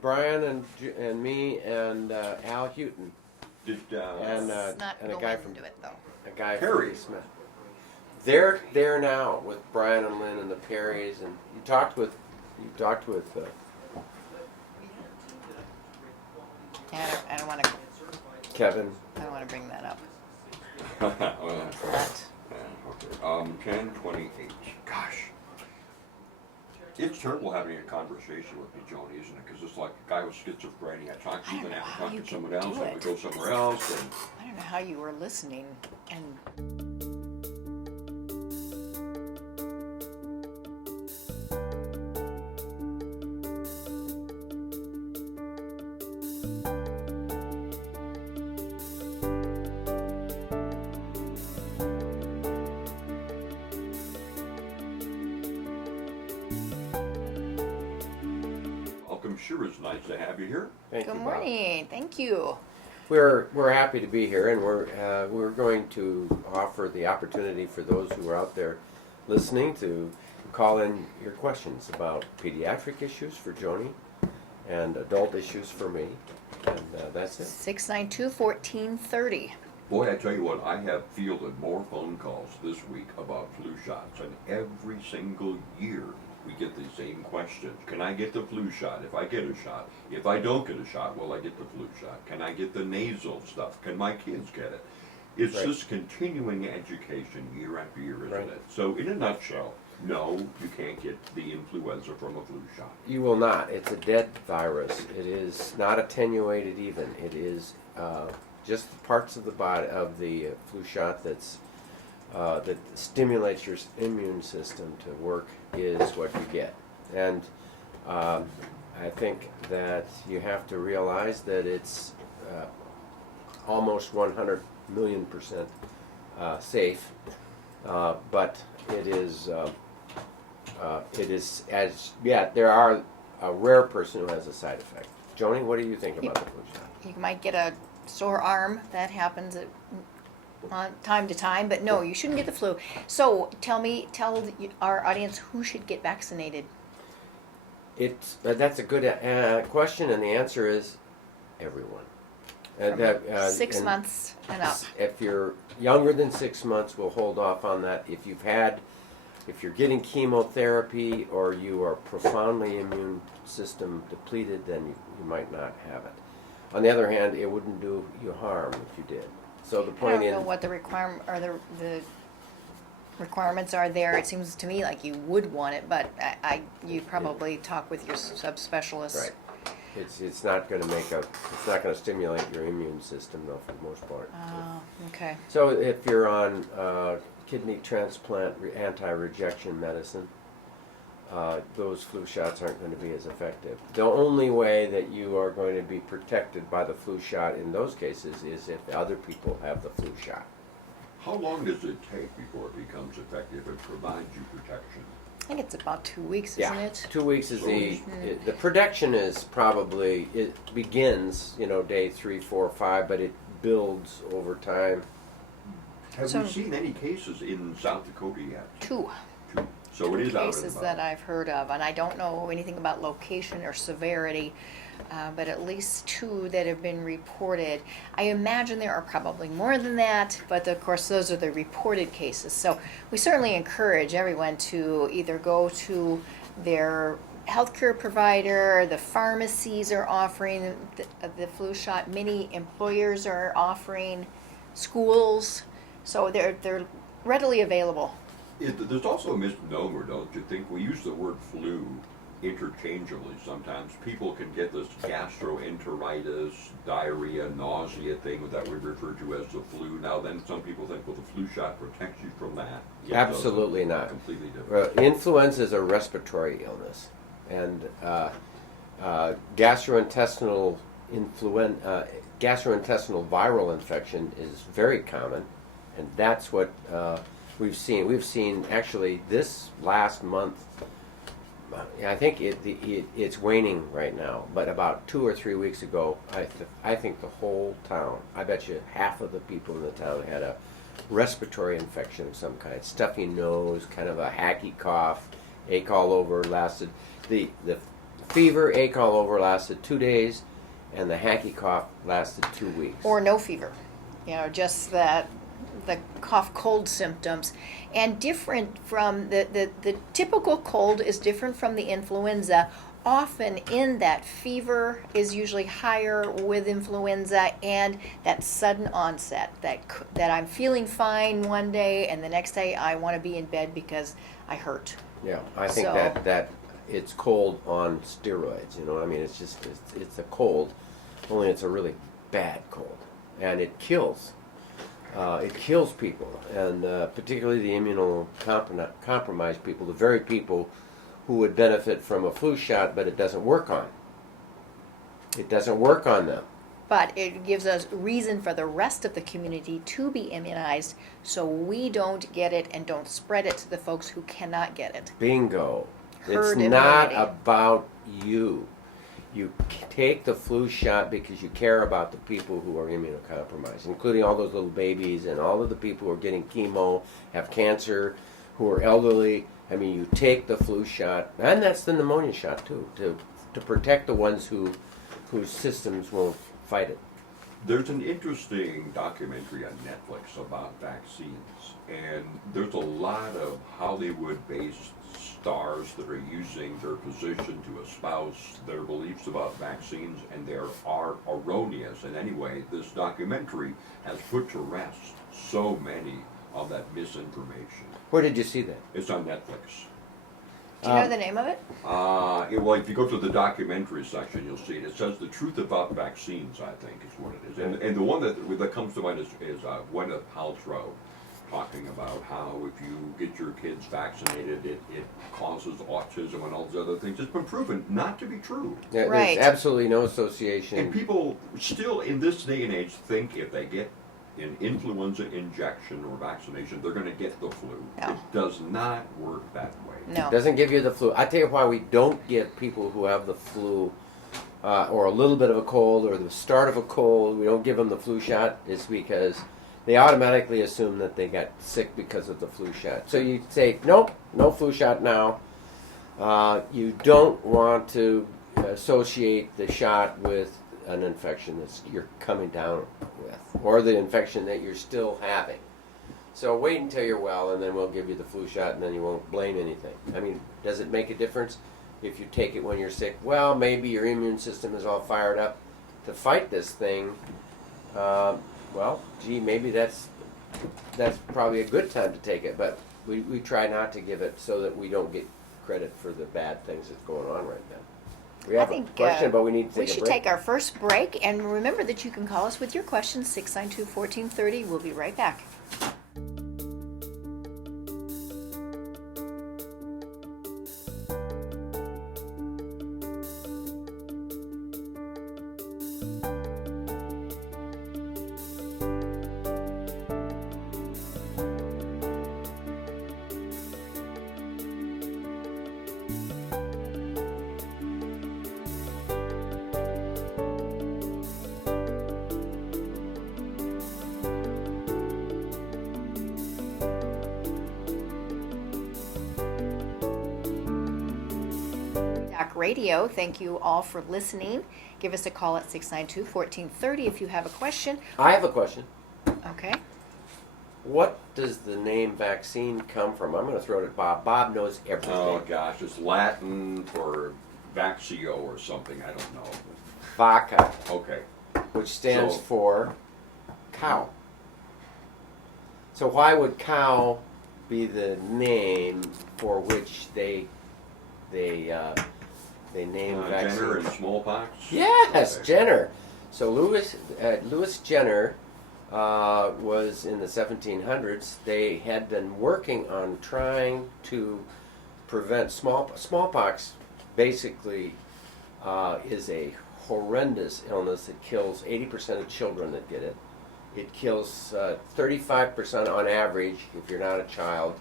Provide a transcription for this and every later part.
Brian and me and Al Houghton Did, and Let's not and a go guy from into it though. Prairie. Smith. They're there now with Brian and Lynn and the Perrys, and you talked with I don't want to. Kevin. I don't want to bring that up. well, But okay. 10:28. Gosh. It's terrible having a conversation with me, Joni, isn't it? Because it's like a guy with schizophrenia. I talk to you, then I have to talk to someone else, and we go somewhere else. And I don't know how you were listening and. welcome. Sure is nice to have you here. Thank Good you, Bob. morning. Thank you. We're happy to be here, and we're going to offer the opportunity for those who are out there listening to call in your questions about pediatric issues for Joni and adult issues for me, and that's it. 692-1430. Boy, I tell you what, I have fielded more phone calls this week about flu shots, and every single year we get the same questions. Can I get the flu shot if I get a shot? If I don't get a shot, will I get the flu shot? Can I get the nasal stuff? Can my kids get it? It's Right. just continuing education year after year, isn't Right. it? So in a nutshell, no, you can't get the influenza from a flu shot. You will not. It's a dead virus. It is not attenuated even. It is just the parts of the body of the flu shot that stimulates your immune system to work is what you get. And I think that you have to realize that it's almost 100 million% safe, but it is there are a rare person who has a side effect. Joni, what do you think about the flu shot? You might get a sore arm. That happens time to time, but no, you shouldn't get the flu. So tell our audience who should get vaccinated. That's a good question, and the answer is everyone. From 6 months and up. If you're younger than 6 months, we'll hold off on that. If you're getting chemotherapy or you are profoundly immune system depleted, then you might not have it. On the other hand, it wouldn't do you harm if you did. So the I point don't know what the the requirements are there. It seems to me like you would want it, but you probably talk with your subspecialist. right. It's not going to stimulate your immune system though for the most part. Oh, okay. So if you're on kidney transplant anti-rejection medicine, those flu shots aren't going to be as effective. The only way that you are going to be protected by the flu shot in those cases is if other people have the flu shot. How long does it take before it becomes effective and provides you protection? I think it's about 2 weeks, isn't it? 2 weeks is the protection is probably, it begins, day 3, 4, 5, but it builds over time. Have So- we seen any cases in South Dakota yet? Two So it is out and cases about. that I've heard of, and I don't know anything about location or severity, but at least 2 that have been reported. I imagine there are probably more than that, but of course those are the reported cases. So we certainly encourage everyone to either go to their healthcare provider, the pharmacies are offering the flu shot, many employers are offering, schools, so they're readily available. There's also a misnomer, don't you think? We use the word flu interchangeably sometimes. People can get this gastroenteritis, diarrhea, nausea thing that we refer to as the flu. Now then some people think, well, the flu shot protects you from that. It Absolutely doesn't. not. Completely different. Influenza is a respiratory illness, and gastrointestinal viral infection is very common, and that's what we've seen. We've seen actually this last month. I think it's waning right now, but about 2 or 3 weeks ago, I think the whole town, I bet you half of the people in the town had a respiratory infection of some kind. Stuffy nose, kind of a hacky cough, ache all over, lasted. The fever, ache all over lasted 2 days, and the hacky cough lasted 2 weeks. Or no fever, just that the cough cold symptoms, and different from the typical cold is different from the influenza. Often in that fever is usually higher with influenza, and that sudden onset that I'm feeling fine one day and the next day I want to be in bed because I hurt. Yeah, I think So- that it's cold on steroids. I mean, it's a cold, only it's a really bad cold, and it kills. It kills people, and particularly the immunocompromised people, the very people who would benefit from a flu shot, but it doesn't work on. It doesn't work on them. But it gives us reason for the rest of the community to be immunized so we don't get it and don't spread it to the folks who cannot get it. Bingo. Herd It's not immunity. about you. You take the flu shot because you care about the people who are immunocompromised, including all those little babies and all of the people who are getting chemo, have cancer, who are elderly. I mean, you take the flu shot, and that's the pneumonia shot too, to protect the ones whose systems won't fight it. There's an interesting documentary on Netflix about vaccines, and there's a lot of Hollywood-based stars that are using their position to espouse their beliefs about vaccines, and they are erroneous. And anyway, this documentary has put to rest so many of that misinformation. Where did you see that? It's on Netflix. Do you know the name of it? Well, if you go to the documentary section, you'll see it. It says "The Truth About Vaccines," I think is what it is. And the one that comes to mind is Gwyneth Paltrow talking about how if you get your kids vaccinated, it causes autism and all those other things. It's been proven not to be true. Yeah, Right. There's absolutely no association. And people still, in this day and age, think if they get an influenza injection or vaccination, they're going to get the flu. No. It does not work that way. No. Doesn't give you the flu. I tell you why we don't give people who have the flu or a little bit of a cold or the start of a cold, we don't give them the flu shot, is because they automatically assume that they got sick because of the flu shot. So you say, nope, no flu shot now. You don't want to associate the shot with an infection that you're coming down with, or the infection that you're still having. So wait until you're well, and then we'll give you the flu shot, and then you won't blame anything. I mean, does it make a difference if you take it when you're sick? Well, maybe your immune system is all fired up to fight this thing. Well, gee, maybe that's probably a good time to take it, but we try not to give it so that we don't get credit for the bad things that's going on right now. We have a question, but we need to we take a should break. take our first break, and remember that you can call us with your questions, 692-1430. We'll be right back. Radio. Thank you all for listening. Give us a call at 692-1430 if you have a question. I have a question. Okay. What does the name vaccine come from? I'm going to throw it at Bob. Bob knows everything. Oh gosh, it's Latin for vaxio or something. I don't know. Vaca, Okay. which stands So- for cow. So why would cow be the name for which they name vaccines? Jenner and smallpox. Yes, Okay. Jenner. So Louis Jenner was in the 1700s. They had been working on trying to prevent smallpox. Basically, is a horrendous illness that kills 80% of children that get it. It kills 35% on average if you're not a child.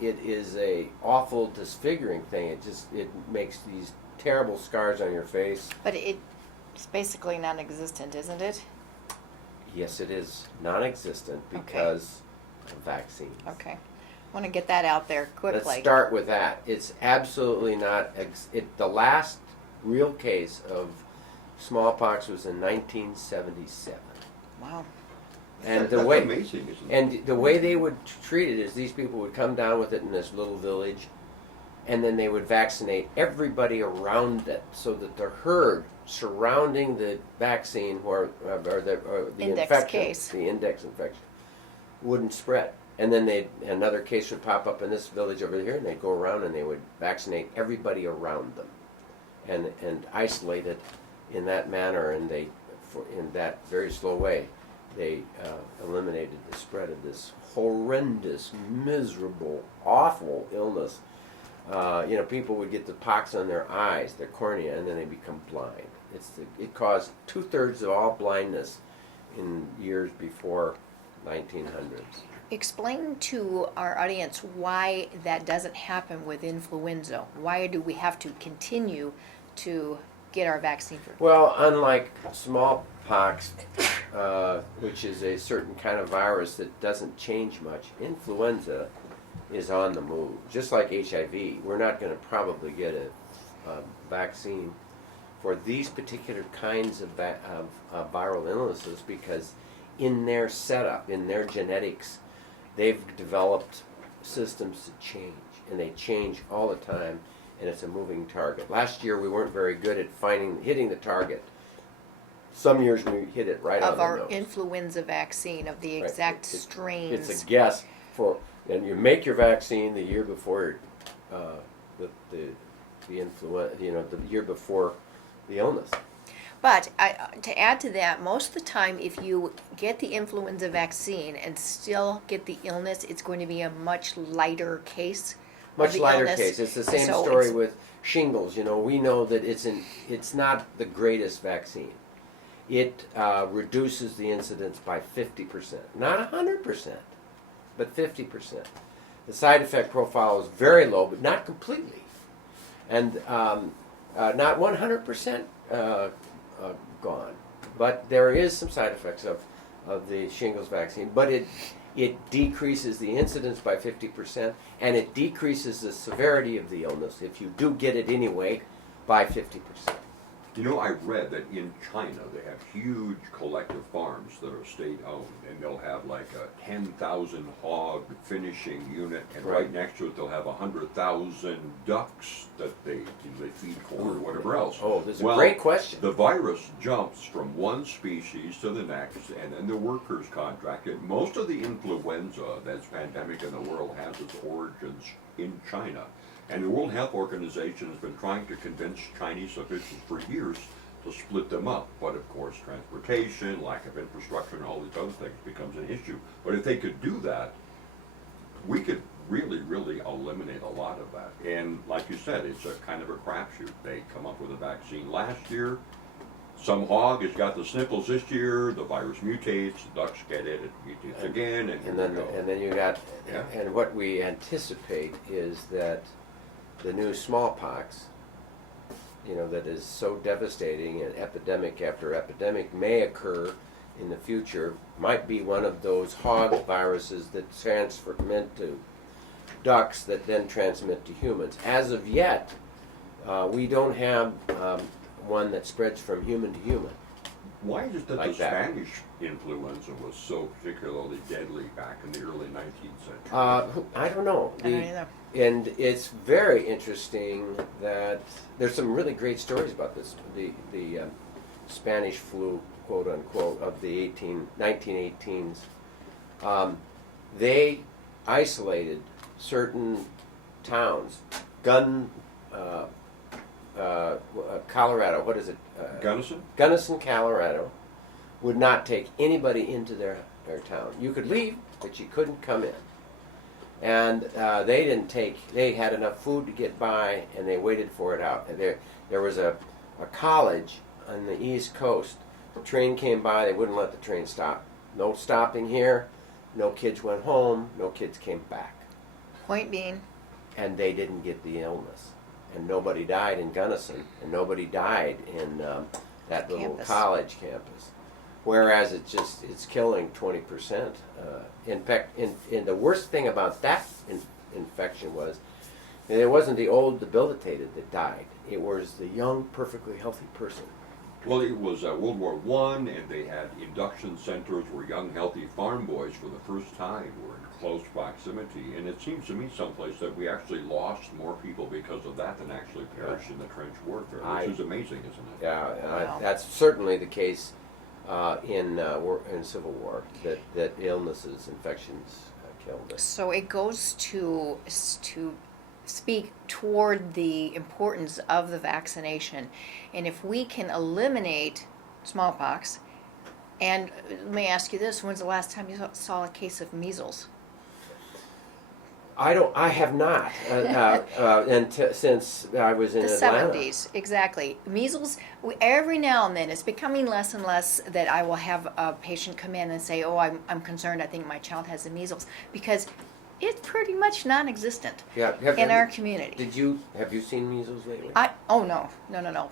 It is a awful, disfiguring thing. It makes these terrible scars on your face. But it's basically non-existent, isn't it? Yes, it is non-existent because of vaccines. Okay. Want to get that out there quickly. Let's start with that. It's absolutely not. The last real case of smallpox was in 1977. Wow. And That's the way amazing, isn't it? and the way they would treat it is these people would come down with it in this little village, and then they would vaccinate everybody around it, so that the herd surrounding the vaccine or the Index infection, case. the index infection, wouldn't spread. And then another case would pop up in this village over here, and they'd go around and they would vaccinate everybody around them, and isolate it in that manner, and in that very slow way, they eliminated the spread of this horrendous, miserable, awful illness. People would get the pox on their eyes, their cornea, and then they become blind. It caused 2/3 of all blindness in years before 1900s. Explain to our audience why that doesn't happen with influenza. Why do we have to continue to get our vaccine for? Well, unlike smallpox, which is a certain kind of virus that doesn't change much, influenza is on the move. Just like HIV, we're not going to probably get a vaccine for these particular kinds of viral illnesses, because in their setup, in their genetics, they've developed systems to change, and they change all the time, and it's a moving target. Last year we weren't very good at hitting the target. Some years we hit it right on Of the our nose. influenza vaccine, of the Right. exact strains. It's a guess and you make your vaccine the year before the influenza, the year before the illness. But to add to that, most of the time, if you get the influenza vaccine and still get the illness, it's going to be a much lighter case. Much lighter illness. case. It's the same So story it's- with shingles. We know that it's not the greatest vaccine. It reduces the incidence by 50%, not 100%, but 50%. The side effect profile is very low, but not completely, and not 100% gone. But there is some side effects of the shingles vaccine, but it decreases the incidence by 50%, and it decreases the severity of the illness, if you do get it anyway, by 50%. I read that in China they have huge collective farms that are state-owned, and they'll have like a 10,000 hog finishing unit, and right Right. next to it they'll have 100,000 ducks that they feed corn or whatever else. Oh, this is a great question. The virus jumps from one species to the next, and then the workers contract it. Most of the influenza that's pandemic in the world has its origins in China. And the World Health Organization has been trying to convince Chinese officials for years to split them up. But of course, transportation, lack of infrastructure, and all these other things becomes an issue. But if they could do that, we could really, really eliminate a lot of that. And like you said, it's a kind of a crapshoot. They come up with a vaccine last year. Some hog has got the sniffles this year. The virus mutates. The ducks get it. It mutates again, And then you got, Yeah. and what we anticipate is that the new smallpox, that is so devastating, and epidemic after epidemic may occur in the future, might be one of those hog viruses that transmit to ducks that then transmit to humans. As of yet, we don't have one that spreads from human to human. Why is it that Like the that. Spanish influenza was so particularly deadly back in the early 19th century? I don't know. I don't either. And it's very interesting that there's some really great stories about this. The Spanish flu, quote unquote, of the 1918s. They isolated certain towns. Colorado, what is it? Gunnison? Gunnison, Colorado, would not take anybody into their town. You could leave, but you couldn't come in. And they had enough food to get by, and they waited for it out. And there was a college on the East Coast. The train came by, they wouldn't let the train stop. No stopping here, no kids went home, no kids came back. Point being, And they didn't get the illness. And nobody died in Gunnison, and nobody died in that little Campus. college campus. whereas it's killing 20%. In fact, in the worst thing about that infection was that it wasn't the old debilitated that died. It was the young, perfectly healthy person. Well, it was World War One, and they had induction centers where young, healthy farm boys for the first time were in close proximity. And it seems to me someplace that we actually lost more people because of that than actually perished in the trench warfare, which is amazing, isn't it? Yeah, Wow. that's certainly the case in Civil War, that illnesses, infections killed us. So it goes to speak toward the importance of the vaccination. And if we can eliminate smallpox, and let me ask you this, when's the last time you saw a case of measles? I have not, since I was in The Atlanta. 70s, exactly. Measles, every now and then, it's becoming less and less that I will have a patient come in and say, oh, I'm concerned, I think my child has the measles, because it's pretty much non-existent Yeah, in our community. Have you seen measles lately? Oh no.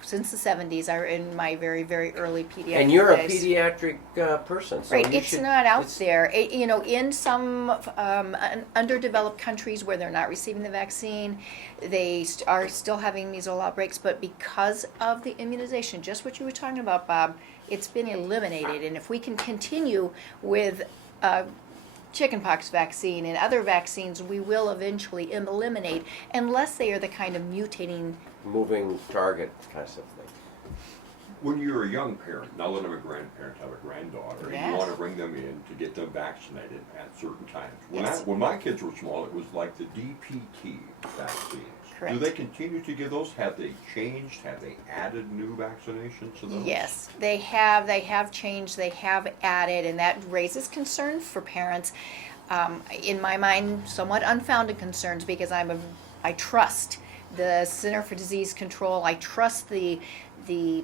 Since the 70s, in my very, very early pediatric And you're a days. pediatric person, so Right, you it's should, not out it's- there. In some underdeveloped countries where they're not receiving the vaccine, they are still having measles outbreaks, but because of the immunization, just what you were talking about, Bob, it's been eliminated. And if we can continue with chickenpox vaccine and other vaccines, we will eventually eliminate, unless they are the kind of mutating. moving target kind of thing. When you're a young parent, now that I'm a grandparent, have a granddaughter, and Yes. you want to bring them in to get them vaccinated at certain times. Yes. When my kids were small, it was like the DPT vaccines. Correct. Do they continue to give those? Have they changed? Have they added new vaccinations to those? Yes, they have. They have changed. They have added, and that raises concern for parents. In my mind, somewhat unfounded concerns, because I trust the Center for Disease Control. I trust the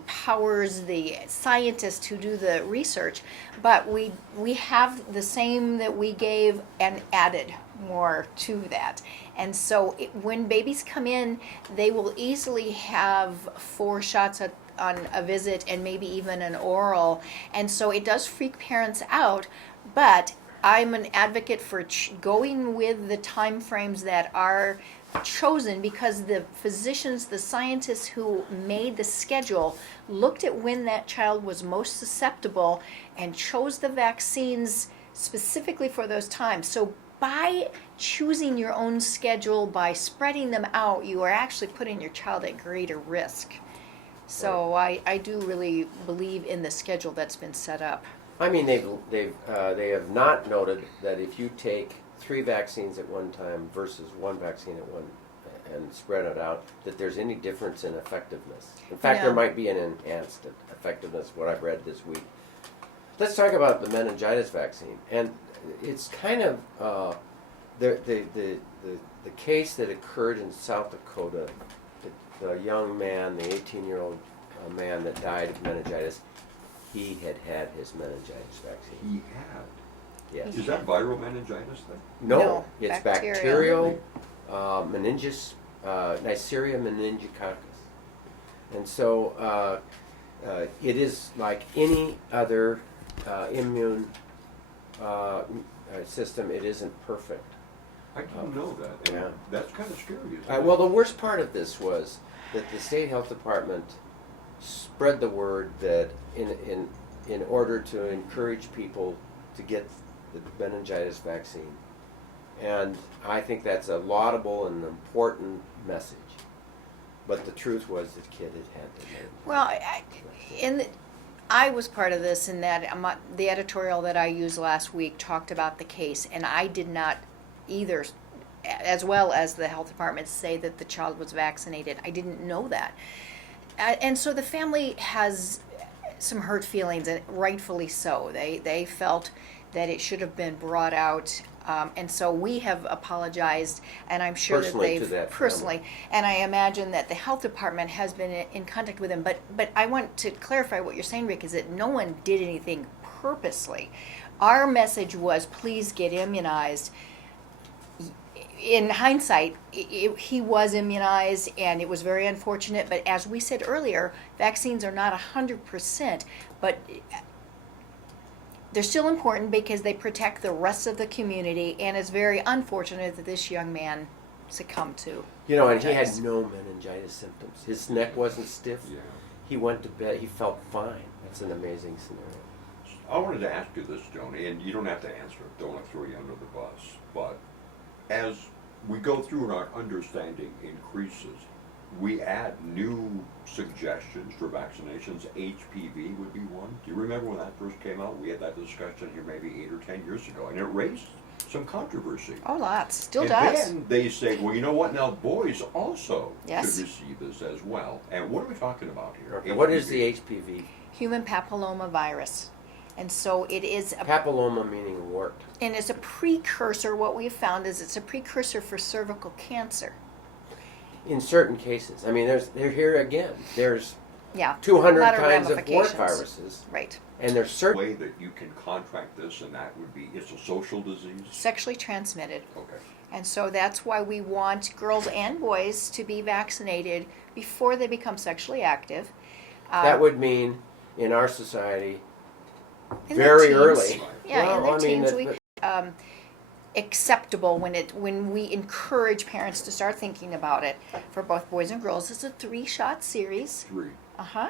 powers, the scientists who do the research. But we have the same that we gave and added more to that. And so when babies come in, they will easily have 4 shots on a visit, and maybe even an oral. And so it does freak parents out, but I'm an advocate for going with the time frames that are chosen, because the physicians, the scientists who made the schedule, looked at when that child was most susceptible and chose the vaccines specifically for those times. So by choosing your own schedule, by spreading them out, you are actually putting your child at greater risk. So I do really believe in the schedule that's been set up. I mean, they have not noted that if you take 3 vaccines at one time versus 1 vaccine at one and spread it out, that there's any difference in effectiveness. In fact, No. there might be an enhanced effectiveness, what I've read this week. Let's talk about the meningitis vaccine. And it's kind of the case that occurred in South Dakota, the young man, the 18-year-old man that died of meningitis. He had his meningitis vaccine. He had. Yes. Is that viral meningitis then? No, it's bacterial. bacterial meninges, Neisseria meningococcus. And so it is like any other immune system. It isn't perfect. I didn't know that. And Yeah. That's kind of scary, isn't it? Well, the worst part of this was that the state health department spread the word that in order to encourage people to get the meningitis vaccine. And I think that's a laudable and important message. But the truth was the kid had the meningitis. Well, I was part of this in that the editorial that I used last week talked about the case, and I did not either, as well as the health department, say that the child was vaccinated. I didn't know that. And so the family has some hurt feelings, and rightfully so. They felt that it should have been brought out, and so we have apologized, and I'm sure Personally that to that personally, and I imagine that the health department has been in contact with them. But I want to clarify what you're saying, Rick, is that no one did anything purposely. Our message was, please get immunized. In hindsight, he was immunized, and it was very unfortunate. But as we said earlier, vaccines are not 100%. But they're still important because they protect the rest of the community, and it's very unfortunate that this young man succumbed to. You know, and he had meningitis. no meningitis symptoms. His neck wasn't stiff. Yeah. He went to bed. He felt fine. That's an amazing scenario. I wanted to ask you this, Joni, and you don't have to answer it. Don't want to throw you under the bus. But as we go through and our understanding increases, we add new suggestions for vaccinations. HPV would be one. Do you remember when that first came out? We had that discussion here maybe 8 or 10 years ago, and it raised some controversy. Oh, lots. Still And does. then they say, well, you know what? Now boys also Yes. should receive this as well. And what are we talking about here? Okay. What is the HPV? Human papilloma virus. And so it is a Papilloma meaning wart. and it's a precursor. What we've found is it's a precursor for cervical cancer. In certain cases. I mean, they're here again. There's Yeah. 200 a lot of kinds of wart ramifications. viruses. Right. And there's certain... way that you can contract this, and that would be, it's a social disease? Sexually transmitted. Okay. And so that's why we want girls and boys to be vaccinated before they become sexually active. That would mean, in our society, in their very teens. early. Yeah, in Well, their I mean, teens, that- acceptable when we encourage parents to start thinking about it for both boys and girls. It's a 3-shot series. 3.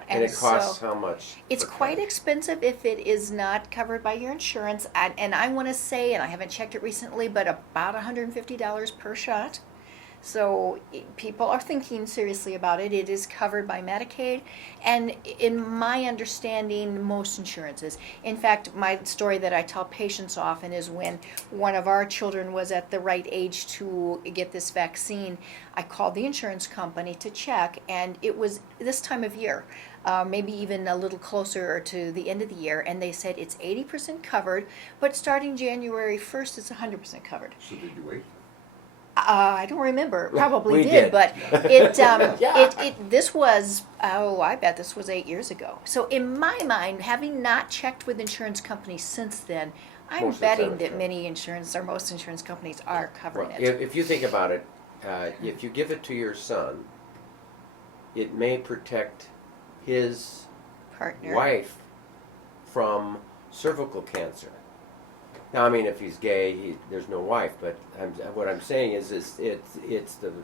and it costs how much? It's per quite cash? expensive if it is not covered by your insurance. And I want to say, and I haven't checked it recently, but about $150 per shot. So people are thinking seriously about it. It is covered by Medicaid, and in my understanding, most insurances. In fact, my story that I tell patients often is when one of our children was at the right age to get this vaccine, I called the insurance company to check, and it was this time of year, maybe even a little closer to the end of the year, and they said it's 80% covered, but starting January 1st, it's 100% covered. So did you wait? I don't remember. Probably We did, did. but it Yeah. this was I bet this was 8 years ago. So in my mind, having not checked with insurance companies since then, I'm Most of the betting time, that sure. many insurance or most insurance companies are covering Well, it. if you think about it, if you give it to your son, it may protect his Partner. wife from cervical cancer. Now, I mean, if he's gay, there's no wife. But what I'm saying is it's the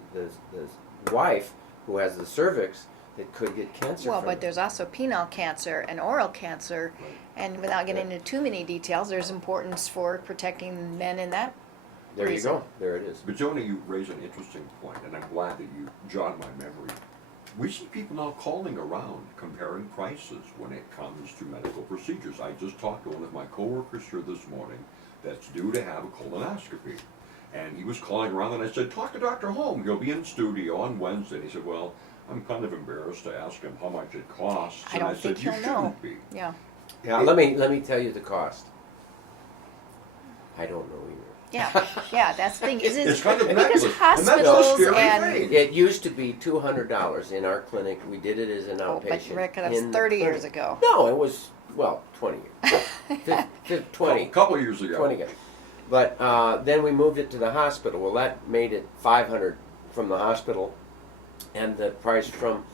wife who has the cervix that could get cancer. Well, from but it. there's also penile cancer and oral cancer, and without getting into too many details, there's importance for protecting men in that. There you reason. go. There it is. But Joni, you raise an interesting point, and I'm glad that you jogged my memory. We see people now calling around, comparing prices when it comes to medical procedures. I just talked to one of my coworkers here this morning that's due to have a colonoscopy. And he was calling around, and I said, talk to Dr. Holm. He'll be in studio on Wednesday. And he said, well, I'm kind of embarrassed to ask him how much it costs. I don't think said, you he'll know. shouldn't be. Yeah. Yeah. Let me tell you the cost. I don't know either. Yeah, that's the thing. Is it It's kind of because necklace, and that's a hospitals scary and thing. It used to be $200 in our clinic. We did it as an oh, but outpatient. Rick, that's in the 30 years clinic. ago. No, it was 20 years. 20. A couple of years ago. 20 ago. But then we moved it to the hospital. Well, that made it $500 from the hospital, and the price from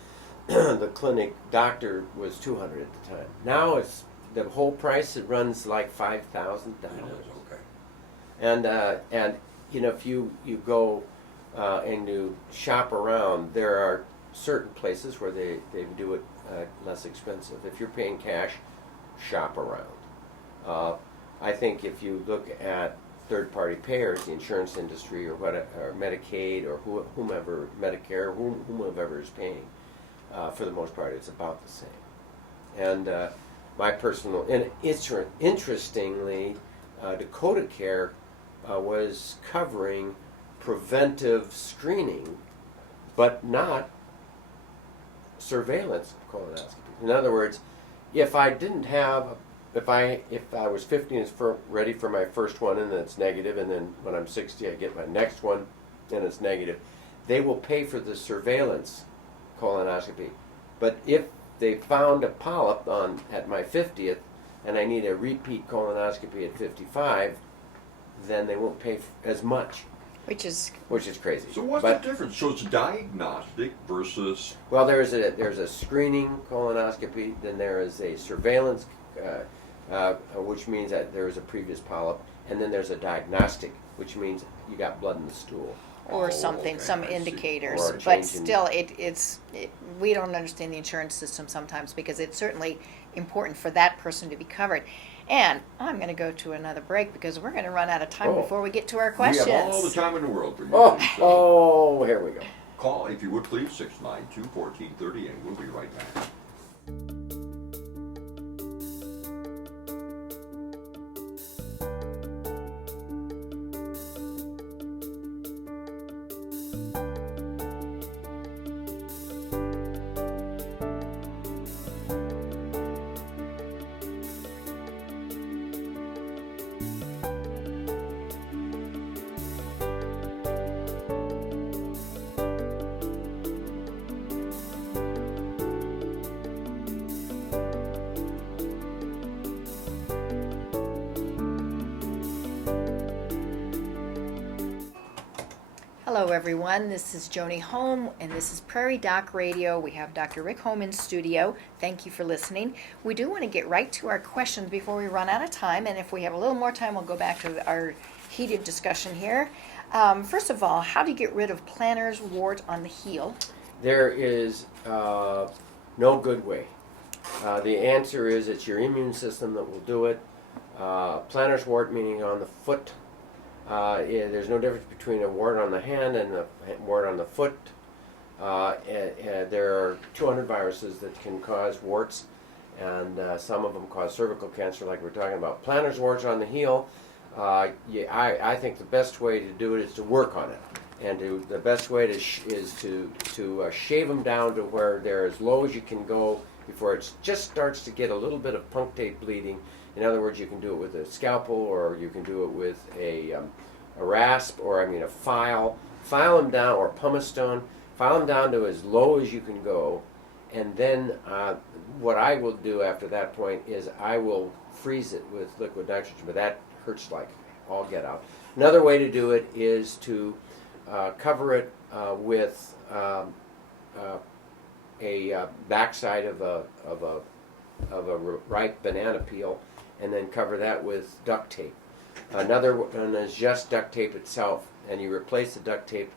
the clinic doctor was $200 at the time. Now it's the whole price. It runs like $5,000. Okay. And you know, if you go and you shop around, there are certain places where they do it less expensive. If you're paying cash, shop around. I think if you look at third-party payers, the insurance industry, or Medicaid, or whomever, Medicare, whomever is paying, for the most part, it's about the same. And my personal, and interestingly, Dakota Care was covering preventive screening, but not surveillance colonoscopy. In other words, if I didn't have, if I was 50 and ready for my first one and it's negative, and then when I'm 60 I get my next one and it's negative, they will pay for the surveillance colonoscopy. But if they found a polyp at my 50th and I need a repeat colonoscopy at 55, then they won't pay as much, Which is crazy. So what's But, the difference? So it's diagnostic versus... well, there's a screening colonoscopy, then there is a surveillance which means that there is a previous polyp, and then there's a diagnostic, which means you got blood in the stool. Or Oh, something, okay, some I see. indicators, Or a but change in- still, we don't understand the insurance system sometimes because it's certainly important for that person to be covered. And I'm going to go to another break because we're going to run out of time Oh. before we get to our questions. We have all the time in the world for you. Oh, here we go. Call, if you would please, 692-1430, and we'll be right back. Hello, everyone. This is Joni Holm, and this is Prairie Doc Radio. We have Dr. Rick Holm in studio. Thank you for listening. We do want to get right to our questions before we run out of time, and if we have a little more time, we'll go back to our heated discussion here. First of all, how do you get rid of plantar's wart on the heel? There is no good way. The answer is it's your immune system that will do it. Plantar's wart, meaning on the foot. There's no difference between a wart on the hand and a wart on the foot. There are 200 viruses that can cause warts, and some of them cause cervical cancer, like we're talking about. Plantar's warts on the heel. I think the best way to do it is to work on it, and the best way is to shave them down to where they're as low as you can go before it just starts to get a little bit of punctate bleeding. In other words, you can do it with a scalpel, or you can do it with a rasp, or a file. File them down, or pumice stone. File them down to as low as you can go, and then what I will do after that point is I will freeze it with liquid nitrogen, but that hurts like all get out. Another way to do it is to cover it with a backside of a ripe banana peel, and then cover that with duct tape. Another one is just duct tape itself, and you replace the duct tape.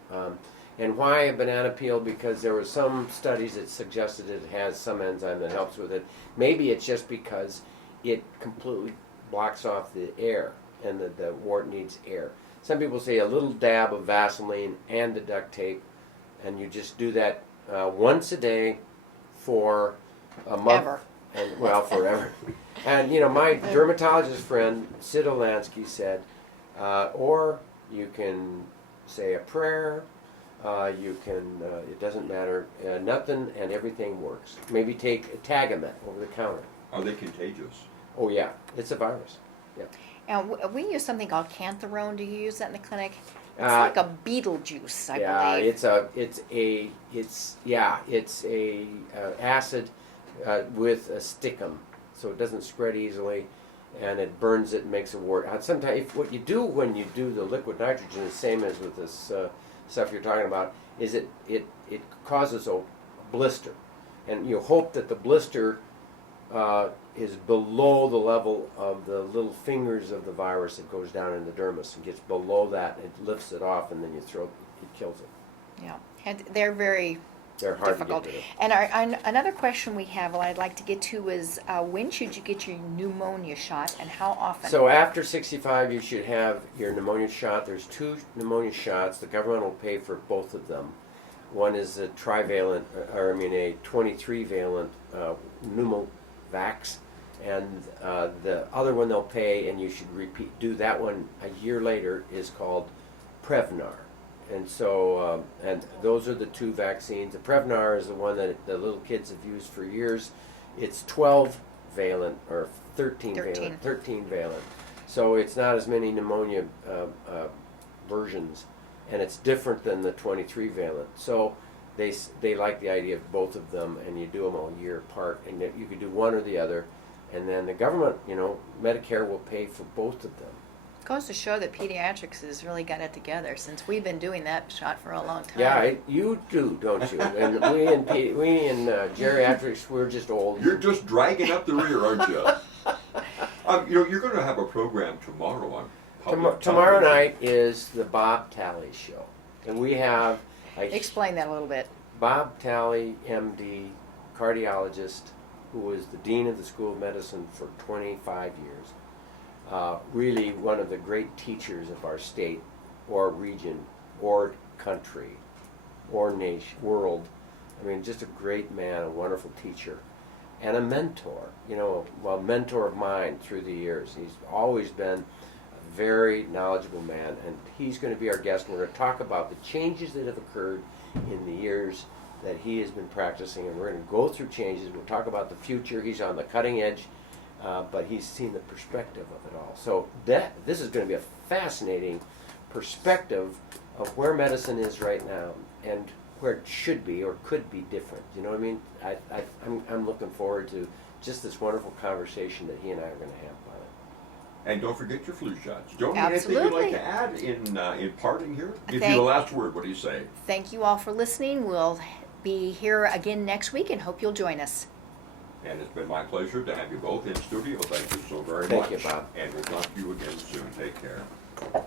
And why a banana peel? Because there were some studies that suggested it has some enzyme that helps with it. Maybe it's just because it completely blocks off the air, and the wart needs air. Some people say a little dab of Vaseline and the duct tape, and you just do that once a day for a month. Ever. And forever. And my dermatologist friend Sid Olansky said, or you can say a prayer. You can. It doesn't matter. Nothing and everything works. Maybe take a Tagamet over the counter. Are they contagious? Oh yeah, it's a virus. Yeah. And we use something called cantharone. Do you use that in the clinic? It's like a beetle juice, I believe. It's a acid with a stickum, so it doesn't spread easily, and it burns it and makes a wart. Sometimes what you do when you do the liquid nitrogen, the same as with this stuff you're talking about, is it causes a blister, and you hope that the blister is below the level of the little fingers of the virus that goes down in the dermis, and gets below that, and it lifts it off, and then it kills it. Yeah, and they're very They're hard difficult. to get rid of. And another question we have, I'd like to get to, is when should you get your pneumonia shot, and how often? So after 65, you should have your pneumonia shot. There's 2 pneumonia shots. The government will pay for both of them. One is a trivalent, a 23-valent pneumovax, and the other one they'll pay, and you should do that one a year later, is called Prevnar. And so, and those are the 2 vaccines. The Prevnar is the one that the little kids have used for years. It's 12-valent or 13-valent. 13-valent. So it's not as many pneumonia versions, and it's different than the 23-valent. So they like the idea of both of them, and you do them a year apart, and you could do one or the other, and then the government, Medicare will pay for both of them. Goes to show that pediatrics has really got it together, since we've been doing that shot for a long time. Yeah, you do, don't you? And we in geriatrics, we're just old. You're just dragging up the rear, aren't you? You're going to have a program tomorrow on public Tomorrow television. night is the Bob Talley Show. And we have Explain that a little bit. Bob Talley, MD, cardiologist, who was the dean of the School of Medicine for 25 years. Really one of the great teachers of our state or region or country or nation, world. I mean, just a great man, a wonderful teacher, and a mentor. Mentor of mine through the years. He's always been a very knowledgeable man, and he's going to be our guest. And we're going to talk about the changes that have occurred in the years that he has been practicing, and we're going to go through changes. We'll talk about the future. He's on the cutting edge, but he's seen the perspective of it all. So this is going to be a fascinating perspective of where medicine is right now and where it should be or could be different. You know what I mean? I'm looking forward to just this wonderful conversation that he and I are going to have about it. And don't forget your flu shots. Joe, anything you'd like to add in parting here? Give you the last word. What do you say? Thank you all for listening. We'll be here again next week and hope you'll join us. And it's been my pleasure to have you both in studio. Thank you so very Thank much. you, Bob. And we'll talk to you again soon. Take care.